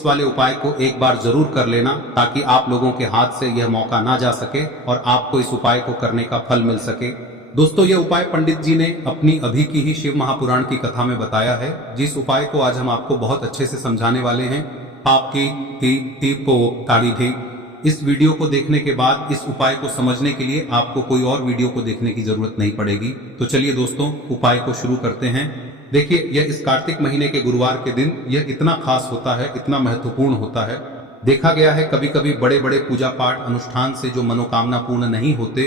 इस वाले उपाय को एक बार जरूर कर लेना ताकि आप लोगों के हाथ से यह मौका ना जा सके और आपको इस उपाय को करने का फल मिल सके। दोस्तों, यह उपाय पंडित जी ने अपनी अभी की ही शिव महापुराण की कथा में बताया है, जिस उपाय को आज हम आपको बहुत अच्छे से समझाने वाले हैं। आपकी ती पो ताड़ी थी। इस वीडियो को देखने के बाद इस उपाय को समझने के लिए आपको कोई और वीडियो को देखने की जरूरत नहीं पड़ेगी। तो चलिए दोस्तों, उपाय को शुरू करते हैं। देखिए, यह इस कार्तिक महीने के गुरुवार के दिन यह इतना खास होता है, इतना महत्वपूर्ण होता है। देखा गया है कभी कभी बड़े बड़े पूजा पाठ अनुष्ठान से जो मनोकामना पूर्ण नहीं होते,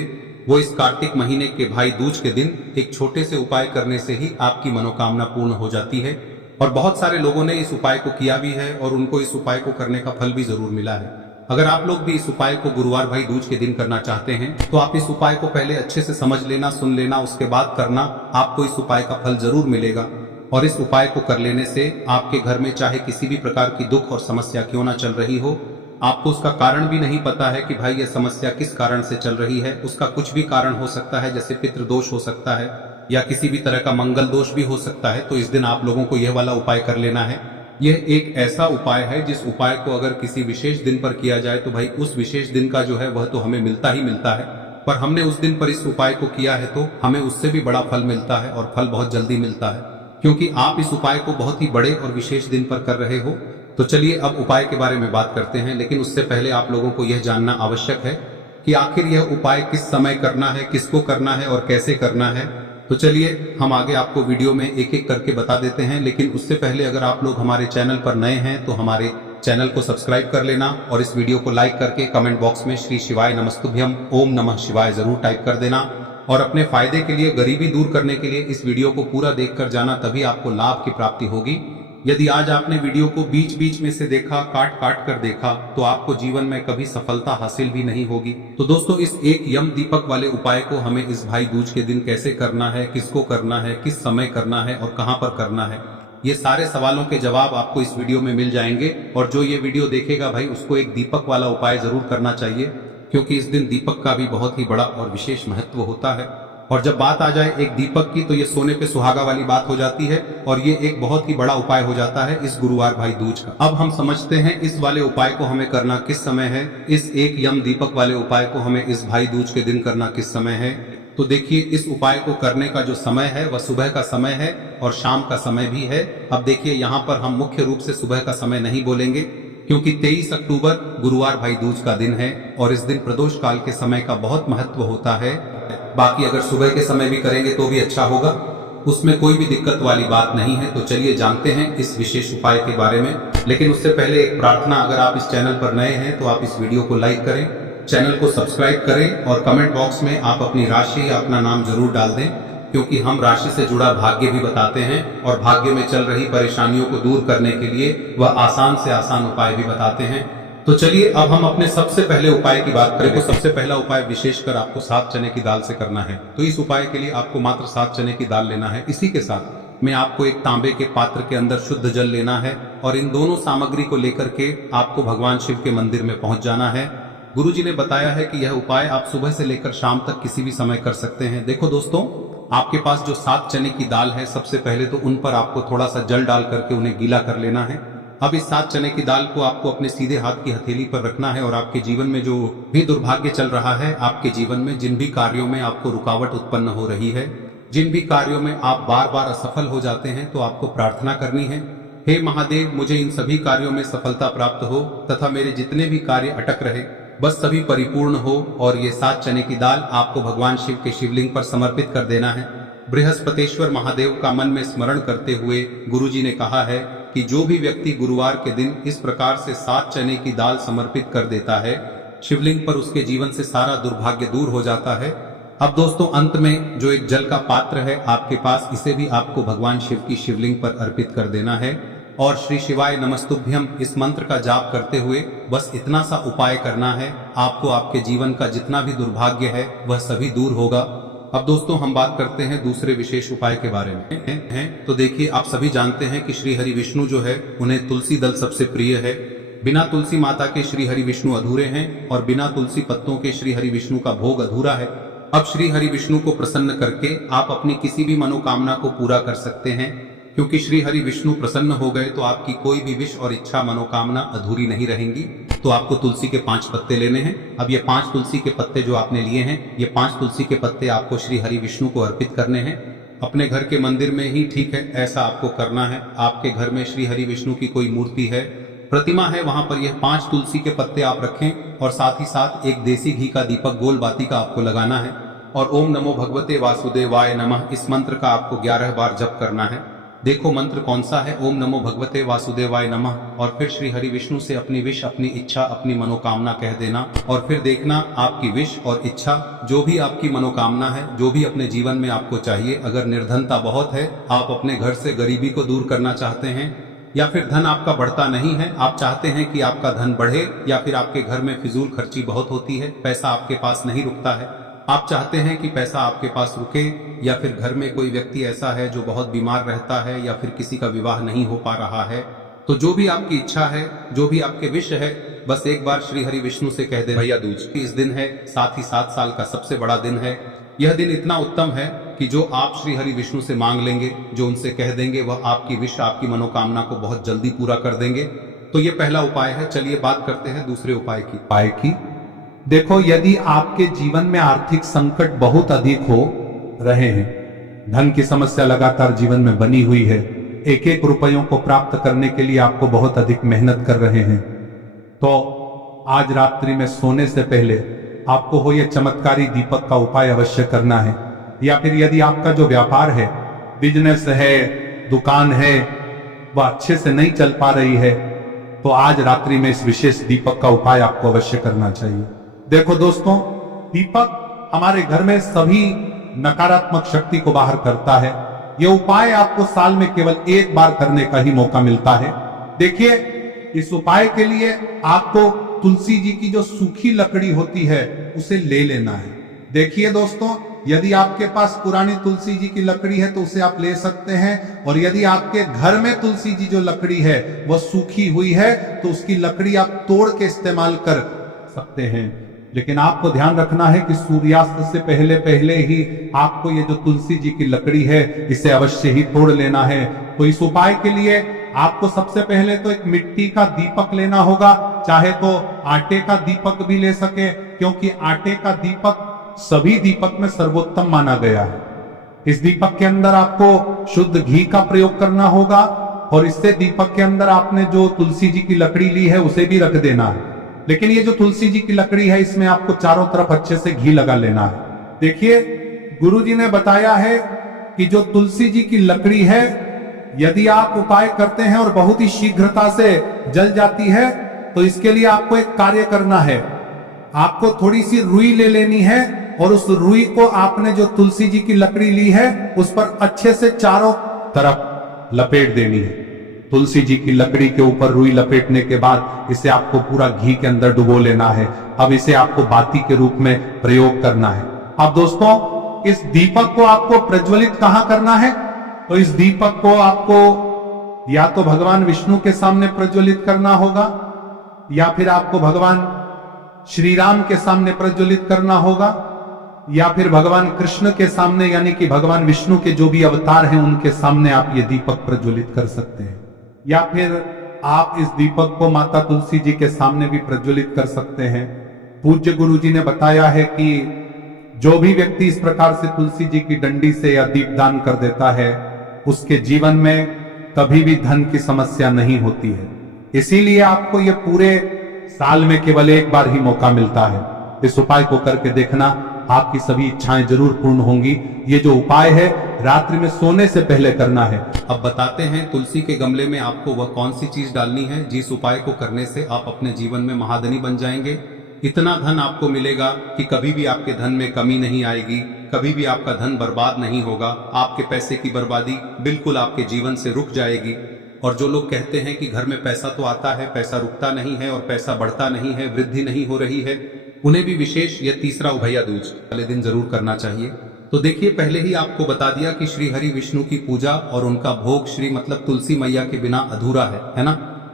वो इस कार्तिक महीने के भाई दूज के दिन एक छोटे से उपाय करने से ही आपकी मनोकामना पूर्ण हो जाती है। और बहुत सारे लोगों ने इस उपाय को किया भी है और उनको इस उपाय को करने का फल भी जरूर मिला है। अगर आप लोग भी इस उपाय को गुरुवार भाई दूज के दिन करना चाहते हैं तो आप इस उपाय को पहले अच्छे से समझ लेना, सुन लेना, उसके बाद करना। आपको इस उपाय का फल जरूर मिलेगा। और इस उपाय को कर लेने से आपके घर में चाहे किसी भी प्रकार की दुख और समस्या क्यों ना चल रही हो, आपको उसका कारण भी नहीं पता है कि भाई यह समस्या किस कारण से चल रही है, उसका कुछ भी कारण हो सकता है, जैसे पितृदोष हो सकता है या किसी भी तरह का मंगल दोष भी हो सकता है। तो इस दिन आप लोगों को यह वाला उपाय कर लेना है। यह एक ऐसा उपाय है जिस उपाय को अगर किसी विशेष दिन पर किया जाए तो भाई उस विशेष दिन का जो है वह तो हमें मिलता ही मिलता है, पर हमने उस दिन पर इस उपाय को किया है तो हमें उससे भी बड़ा फल मिलता है और फल बहुत जल्दी मिलता है, क्योंकि आप इस उपाय को बहुत ही बड़े और विशेष दिन पर कर रहे हो। तो चलिए अब उपाय के बारे में बात करते हैं, लेकिन उससे पहले आप लोगों को यह जानना आवश्यक है कि आखिर यह उपाय किस समय करना है, किसको करना है और कैसे करना है। तो चलिए हम आगे आपको वीडियो में एक एक करके बता देते हैं, लेकिन उससे पहले अगर आप लोग हमारे चैनल पर नए हैं तो हमारे चैनल को सब्सक्राइब कर लेना और इस वीडियो को लाइक करके कमेंट बॉक्स में श्री शिवाय नमस्तुभ्यम ओम नमः शिवाय जरूर टाइप कर देना। और अपने फायदे के लिए, गरीबी दूर करने के लिए इस वीडियो को पूरा देखकर जाना, तभी आपको लाभ की प्राप्ति होगी। यदि आज आपने वीडियो को बीच बीच में से देखा, काट काट कर देखा, तो आपको जीवन में कभी सफलता हासिल भी नहीं होगी। तो दोस्तों, इस एक यम दीपक वाले उपाय को हमें इस भाई दूज के दिन कैसे करना है, किसको करना है, किस समय करना है और कहां पर करना है, ये सारे सवालों के जवाब आपको इस वीडियो में मिल जाएंगे। और जो ये वीडियो देखेगा भाई उसको एक दीपक वाला उपाय जरूर करना चाहिए, क्योंकि इस दिन दीपक का भी बहुत ही बड़ा और विशेष महत्व होता है। और जब बात आ जाए एक दीपक की तो ये सोने पे सुहागा वाली बात हो जाती है और ये एक बहुत ही बड़ा उपाय हो जाता है इस गुरुवार भाई दूज का। अब हम समझते हैं इस वाले उपाय को हमें करना किस समय है। इस एक यम दीपक वाले उपाय को हमें इस भाई दूज के दिन करना किस समय है। तो देखिए, इस उपाय को करने का जो समय है वह सुबह का समय है और शाम का समय भी है। अब देखिए, यहाँ पर हम मुख्य रूप से सुबह का समय नहीं बोलेंगे, क्योंकि 23 अक्टूबर गुरुवार भाई दूज का दिन है और इस दिन प्रदोष काल के समय का बहुत महत्व होता है। बाकी अगर सुबह के समय भी करेंगे तो भी अच्छा होगा, उसमें कोई भी दिक्कत वाली बात नहीं है। तो चलिए जानते हैं इस विशेष उपाय के बारे में। लेकिन उससे पहले एक प्रार्थना, अगर आप इस चैनल पर नए हैं तो आप इस वीडियो को लाइक करें, चैनल को सब्सक्राइब करें और कमेंट बॉक्स में आप अपनी राशि या अपना नाम जरूर डाल दें, क्योंकि हम राशि से जुड़ा भाग्य भी बताते हैं और भाग्य में चल रही परेशानियों को दूर करने के लिए वह आसान से आसान उपाय भी बताते हैं। तो चलिए अब हम अपने सबसे पहले उपाय की बात करें। तो सबसे पहला उपाय विशेषकर आपको 7 चने की दाल से करना है। तो इस उपाय के लिए आपको मात्र 7 चने की दाल लेना है। इसी के साथ में आपको एक तांबे के पात्र के अंदर शुद्ध जल लेना है और इन दोनों सामग्री को लेकर के आपको भगवान शिव के मंदिर में पहुंच जाना है। गुरुजी ने बताया है कि यह उपाय आप सुबह से लेकर शाम तक किसी भी समय कर सकते हैं। देखो दोस्तों, आपके पास जो 7 चने की दाल है, सबसे पहले तो उन पर आपको थोड़ा सा जल डाल करके उन्हें गीला कर लेना है। अब इस 7 चने की दाल को आपको अपने सीधे हाथ की हथेली पर रखना है और आपके जीवन में जो भी दुर्भाग्य चल रहा है, आपके जीवन में जिन भी कार्यों में आपको रुकावट उत्पन्न हो रही है, जिन भी कार्यों में आप बार बार असफल हो जाते हैं, तो आपको प्रार्थना करनी है, हे महादेव, मुझे इन सभी कार्यों में सफलता प्राप्त हो तथा मेरे जितने भी कार्य अटक रहे बस सभी परिपूर्ण हो। और ये 7 चने की दाल आपको भगवान शिव के शिवलिंग पर समर्पित कर देना है। बृहस्पतेश्वर महादेव का मन में स्मरण करते हुए गुरुजी ने कहा है कि जो भी व्यक्ति गुरुवार के दिन इस प्रकार से 7 चने की दाल समर्पित कर देता है शिवलिंग पर, उसके जीवन से सारा दुर्भाग्य दूर हो जाता है। अब दोस्तों, अंत में जो एक जल का पात्र है आपके पास, इसे भी आपको भगवान शिव की शिवलिंग पर अर्पित कर देना है और श्री शिवाय नमस्तुभ्यम इस मंत्र का जाप करते हुए बस इतना सा उपाय करना है। आपको आपके जीवन का जितना भी दुर्भाग्य है वह सभी दूर होगा। अब दोस्तों, हम बात करते हैं दूसरे विशेष उपाय के बारे में। तो देखिए, आप सभी जानते हैं कि श्री हरि विष्णु जो है उन्हें तुलसी दल सबसे प्रिय है। बिना तुलसी माता के श्री हरि विष्णु अधूरे हैं और बिना तुलसी पत्तों के श्री हरि विष्णु का भोग अधूरा है। अब श्री हरि विष्णु को प्रसन्न करके आप अपनी किसी भी मनोकामना को पूरा कर सकते हैं। क्योंकि श्री हरि विष्णु प्रसन्न हो गए तो आपकी कोई भी विश और इच्छा मनोकामना अधूरी नहीं रहेंगी। तो आपको तुलसी के 5 पत्ते लेने हैं। अब ये 5 तुलसी के पत्ते जो आपने लिए हैं, ये 5 तुलसी के पत्ते आपको श्री हरि विष्णु को अर्पित करने हैं। अपने घर के मंदिर में ही ठीक है, ऐसा आपको करना है। आपके घर में श्री हरि विष्णु की कोई मूर्ति है, प्रतिमा है, वहां पर यह 5 तुलसी के पत्ते आप रखें और साथ ही साथ एक देसी घी का दीपक गोल बाती का आपको लगाना है और ओम नमो भगवते वासुदेवाय नमः इस मंत्र का आपको 11 बार जप करना है। देखो मंत्र कौन सा है, ओम नमो भगवते वासुदेवाय नमः, और फिर श्री हरि विष्णु से अपनी विश, अपनी इच्छा, अपनी मनोकामना कह देना और फिर देखना आपकी विश और इच्छा, जो भी आपकी मनोकामना है, जो भी अपने जीवन में आपको चाहिए। अगर निर्धनता बहुत है, आप अपने घर से गरीबी को दूर करना चाहते हैं, या फिर धन आपका बढ़ता नहीं है, आप चाहते हैं कि आपका धन बढ़े, या फिर आपके घर में फिजूल खर्ची बहुत होती है, पैसा आपके पास नहीं रुकता है, आप चाहते हैं कि पैसा आपके पास रुके, या फिर घर में कोई व्यक्ति ऐसा है जो बहुत बीमार रहता है, या फिर किसी का विवाह नहीं हो पा रहा है, तो जो भी आपकी इच्छा है, जो भी आपके विश है, बस एक बार श्री हरि विष्णु से कह दे भैया दूज। इस दिन है, साथ ही 7 साल का सबसे बड़ा दिन है। यह दिन इतना उत्तम है कि जो आप श्री हरि विष्णु से मांग लेंगे, जो उनसे कह देंगे, वह आपकी विश, आपकी मनोकामना को बहुत जल्दी पूरा कर देंगे। तो ये पहला उपाय है। चलिए बात करते हैं दूसरे उपाय की। देखो, यदि आपके जीवन में आर्थिक संकट बहुत अधिक हो रहे हैं, धन की समस्या लगातार जीवन में बनी हुई है, एक एक रुपयों को प्राप्त करने के लिए आपको बहुत अधिक मेहनत कर रहे हैं, तो आज रात्रि में सोने से पहले आपको हो यह चमत्कारी दीपक का उपाय अवश्य करना है। या फिर यदि आपका जो व्यापार है, बिजनेस है, दुकान है, वह अच्छे से नहीं चल पा रही है, तो आज रात्रि में इस विशेष दीपक का उपाय आपको अवश्य करना चाहिए। देखो दोस्तों, दीपक हमारे घर में सभी नकारात्मक शक्ति को बाहर करता है। यह उपाय आपको साल में केवल एक बार करने का ही मौका मिलता है। देखिए, इस उपाय के लिए आपको तुलसी जी की जो सूखी लकड़ी होती है उसे ले लेना है। देखिए दोस्तों, यदि आपके पास पुरानी तुलसी जी की लकड़ी है तो उसे आप ले सकते हैं, और यदि आपके घर में तुलसी जी जो लकड़ी है वह सूखी हुई है तो उसकी लकड़ी आप तोड़ के इस्तेमाल कर सकते हैं। लेकिन आपको ध्यान रखना है कि सूर्यास्त से पहले पहले ही आपको ये जो तुलसी जी की लकड़ी है इसे अवश्य ही तोड़ लेना है। तो इस उपाय के लिए आपको सबसे पहले तो एक मिट्टी का दीपक लेना होगा, चाहे तो आटे का दीपक भी ले सके, क्योंकि आटे का दीपक सभी दीपक में सर्वोत्तम माना गया है। इस दीपक के अंदर आपको शुद्ध घी का प्रयोग करना होगा, और इससे दीपक के अंदर आपने जो तुलसी जी की लकड़ी ली है उसे भी रख देना है। लेकिन ये जो तुलसी जी की लकड़ी है, इसमें आपको चारों तरफ अच्छे से घी लगा लेना है। देखिए, गुरुजी ने बताया है कि जो तुलसी जी की लकड़ी है, यदि आप उपाय करते हैं और बहुत ही शीघ्रता से जल जाती है, तो इसके लिए आपको एक कार्य करना है। आपको थोड़ी सी रुई ले लेनी है, और उस रुई को आपने जो तुलसी जी की लकड़ी ली है उस पर अच्छे से चारों तरफ लपेट देनी है। तुलसी जी की लकड़ी के ऊपर रुई लपेटने के बाद इसे आपको पूरा घी के अंदर डुबो लेना है। अब इसे आपको बाती के रूप में प्रयोग करना है। अब दोस्तों, इस दीपक को आपको प्रज्वलित कहां करना है? तो इस दीपक को आपको या तो भगवान विष्णु के सामने प्रज्वलित करना होगा, या फिर आपको भगवान श्री राम के सामने प्रज्वलित करना होगा, या फिर भगवान कृष्ण के सामने, यानी कि भगवान विष्णु के जो भी अवतार हैं उनके सामने आप ये दीपक प्रज्वलित कर सकते हैं। या फिर आप इस दीपक को माता तुलसी जी के सामने भी प्रज्वलित कर सकते हैं। पूज्य गुरु जी ने बताया है कि जो भी व्यक्ति इस प्रकार से तुलसी जी की डंडी से या दीपदान कर देता है, उसके जीवन में कभी भी धन की समस्या नहीं होती है। इसीलिए आपको ये पूरे साल में केवल एक बार ही मौका मिलता है। इस उपाय को करके देखना, आपकी सभी इच्छाएं जरूर पूर्ण होंगी। ये जो उपाय है रात्रि में सोने से पहले करना है। अब बताते हैं तुलसी के गमले में आपको वह कौन सी चीज डालनी है जिस उपाय को करने से आप अपने जीवन में महाधनी बन जाएंगे। इतना धन आपको मिलेगा कि कभी भी आपके धन में कमी नहीं आएगी, कभी भी आपका धन बर्बाद नहीं होगा। आपके पैसे की बर्बादी बिल्कुल आपके जीवन से रुक जाएगी। और जो लोग कहते हैं कि घर में पैसा तो आता है, पैसा रुकता नहीं है और पैसा बढ़ता नहीं है, वृद्धि नहीं हो रही है, उन्हें भी विशेष यह तीसरा भैया दूज वाले दिन जरूर करना चाहिए। तो देखिए, पहले ही आपको बता दिया कि श्री हरि विष्णु की पूजा और उनका भोग श्री मतलब तुलसी मैया के बिना अधूरा है ना।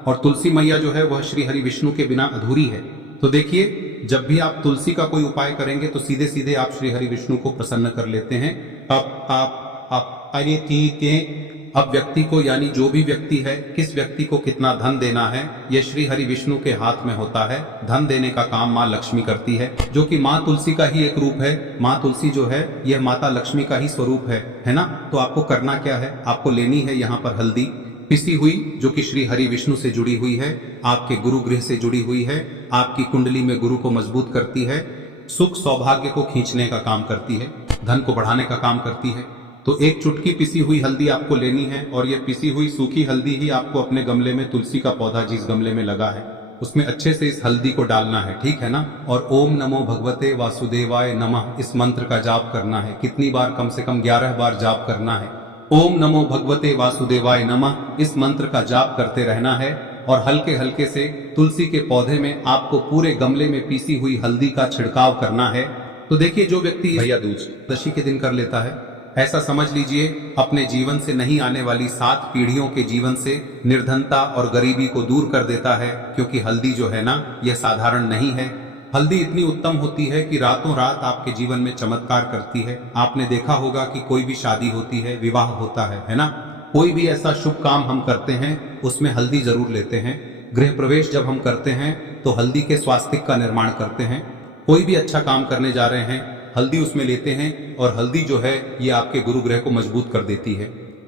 और तुलसी मैया जो है वह श्री हरि विष्णु के बिना अधूरी है। तो देखिए, जब भी आप तुलसी का कोई उपाय करेंगे तो सीधे सीधे आप श्री हरि विष्णु को प्रसन्न कर लेते हैं। अब आप अरे ठीक है। अब व्यक्ति को यानी जो भी व्यक्ति है किस व्यक्ति को कितना धन देना है यह श्री हरि विष्णु के हाथ में होता है। धन देने का काम माँ लक्ष्मी करती है, जो कि माँ तुलसी का ही एक रूप है। माँ तुलसी जो है यह माता लक्ष्मी का ही स्वरूप है ना। तो आपको करना क्या है, आपको लेनी है यहाँ पर हल्दी पिसी हुई, जो कि श्री हरि विष्णु से जुड़ी हुई है, आपके गुरु गृह से जुड़ी हुई है, आपकी कुंडली में गुरु को मजबूत करती है, सुख सौभाग्य को खींचने का काम करती है, धन को बढ़ाने का काम करती है। तो एक चुटकी पिसी हुई हल्दी आपको लेनी है और यह पिसी हुई सूखी हल्दी ही आपको अपने गमले में, तुलसी का पौधा जिस गमले में लगा है उसमें अच्छे से इस हल्दी को डालना है, ठीक है ना। और ओम नमो भगवते वासुदेवाय नमः इस मंत्र का जाप करना है। कितनी बार, कम से कम 11 बार जाप करना है। ओम नमो भगवते वासुदेवाय नमः इस मंत्र का जाप करते रहना है और हल्के हल्के से तुलसी के पौधे में आपको पूरे गमले में पीसी हुई हल्दी का छिड़काव करना है। तो देखिए, जो व्यक्ति भैया दूज दशी के दिन कर लेता है, ऐसा समझ लीजिए अपने जीवन से नहीं आने वाली 7 पीढ़ियों के जीवन से निर्धनता और गरीबी को दूर कर देता है। क्योंकि हल्दी जो है ना, यह साधारण नहीं है। हल्दी इतनी उत्तम होती है कि रातों रात आपके जीवन में चमत्कार करती है। आपने देखा होगा कि कोई भी शादी होती है, विवाह होता है ना, कोई भी ऐसा शुभ काम हम करते हैं उसमें हल्दी जरूर लेते हैं। गृह प्रवेश जब हम करते हैं तो हल्दी के स्वास्तिक का निर्माण करते हैं। कोई भी अच्छा काम करने जा रहे हैं, हल्दी उसमें लेते हैं और हल्दी जो है ये आपके गुरु ग्रह को मजबूत कर देती है।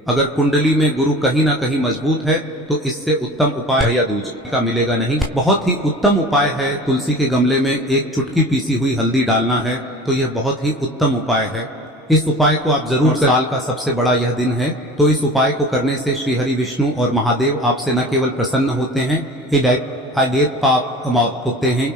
अगर कुंडली में गुरु कहीं ना कहीं मजबूत है तो इससे उत्तम उपाय भैया दूज का मिलेगा नहीं। बहुत ही उत्तम उपाय है तुलसी के गमले में एक चुटकी पीसी हुई हल्दी डालना है, तो यह बहुत ही उत्तम उपाय है। इस उपाय को आप जरूर, साल का सबसे बड़ा यह दिन है, तो इस उपाय को करने से श्री हरि विष्णु और महादेव आपसे न केवल प्रसन्न होते हैं, पाप होते हैं,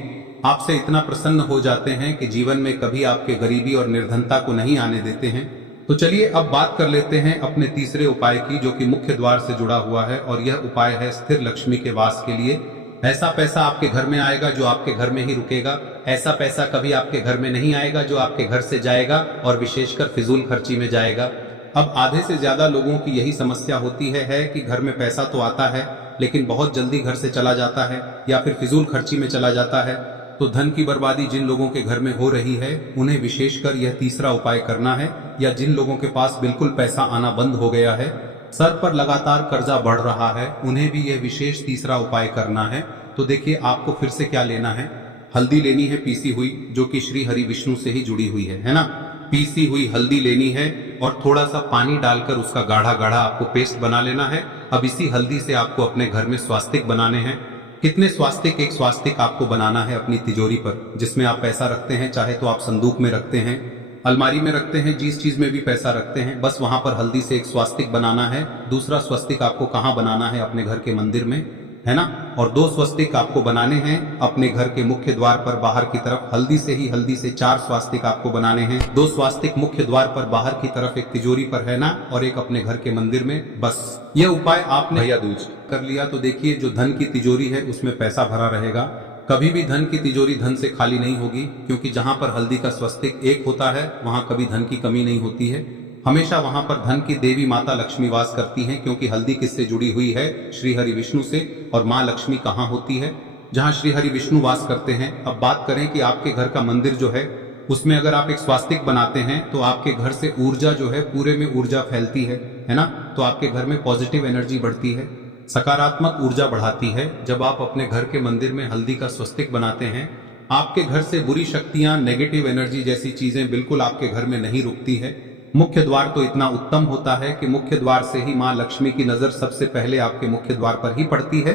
आपसे इतना प्रसन्न हो जाते हैं कि जीवन में कभी आपके गरीबी और निर्धनता को नहीं आने देते हैं। तो चलिए अब बात कर लेते हैं अपने तीसरे उपाय की, जो कि मुख्य द्वार से जुड़ा हुआ है और यह उपाय है स्थिर लक्ष्मी के वास के लिए। ऐसा पैसा आपके घर में आएगा जो आपके घर में ही रुकेगा। ऐसा पैसा कभी आपके घर में नहीं आएगा जो आपके घर से जाएगा और विशेषकर फिजूल खर्ची में जाएगा। अब आधे से ज्यादा लोगों की यही समस्या होती है कि घर में पैसा तो आता है लेकिन बहुत जल्दी घर से चला जाता है या फिर फिजूल खर्ची में चला जाता है। तो धन की बर्बादी जिन लोगों के घर में हो रही है उन्हें विशेषकर यह तीसरा उपाय करना है, या जिन लोगों के पास बिल्कुल पैसा आना बंद हो गया है, सर पर लगातार कर्जा बढ़ रहा है, उन्हें भी यह विशेष तीसरा उपाय करना है। तो देखिए आपको फिर से क्या लेना है, हल्दी लेनी है पीसी हुई, जो कि श्री हरि विष्णु से ही जुड़ी हुई है ना। पीसी हुई हल्दी लेनी है और थोड़ा सा पानी डालकर उसका गाढ़ा गाढ़ा आपको पेस्ट बना लेना है। अब इसी हल्दी से आपको अपने घर में स्वास्तिक बनाने हैं। कितने स्वास्तिक? एक स्वास्तिक आपको बनाना है अपनी तिजोरी पर, जिसमें आप पैसा रखते हैं, चाहे तो आप संदूक में रखते हैं, अलमारी में रखते हैं, जिस चीज में भी पैसा रखते हैं, बस वहां पर हल्दी से एक स्वास्तिक बनाना है। दूसरा स्वस्तिक आपको कहाँ बनाना है? अपने घर के मंदिर में, है ना। और 2 स्वस्तिक आपको बनाने हैं अपने घर के मुख्य द्वार पर बाहर की तरफ। हल्दी से 4 स्वास्तिक आपको बनाने हैं। 2 स्वास्तिक मुख्य द्वार पर बाहर की तरफ, एक तिजोरी पर है ना, और एक अपने घर के मंदिर में। बस यह उपाय आपने भैया दूज कर लिया तो देखिए जो धन की तिजोरी है उसमें पैसा भरा रहेगा। कभी भी धन की तिजोरी धन से खाली नहीं होगी, क्योंकि जहां पर हल्दी का स्वस्तिक एक होता है वहां कभी धन की कमी नहीं होती है। हमेशा वहां पर धन की देवी माता लक्ष्मी वास करती हैं, क्योंकि हल्दी किससे जुड़ी हुई है? श्री हरि विष्णु से। और माँ लक्ष्मी कहाँ होती है? जहाँ श्री हरि विष्णु वास करते हैं। अब बात करें कि आपके घर का मंदिर जो है उसमें अगर आप एक स्वास्तिक बनाते हैं तो आपके घर से ऊर्जा जो है, पूरे में ऊर्जा फैलती है ना। तो आपके घर में पॉजिटिव एनर्जी बढ़ती है, सकारात्मक ऊर्जा बढ़ाती है। जब आप अपने घर के मंदिर में हल्दी का स्वस्तिक बनाते हैं, आपके घर से बुरी शक्तियां, नेगेटिव एनर्जी जैसी चीजें बिल्कुल आपके घर में नहीं रुकती है। मुख्य द्वार तो इतना उत्तम होता है कि मुख्य द्वार से ही माँ लक्ष्मी की नजर सबसे पहले आपके मुख्य द्वार पर ही पड़ती है।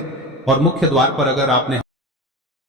और मुख्य द्वार पर अगर आपने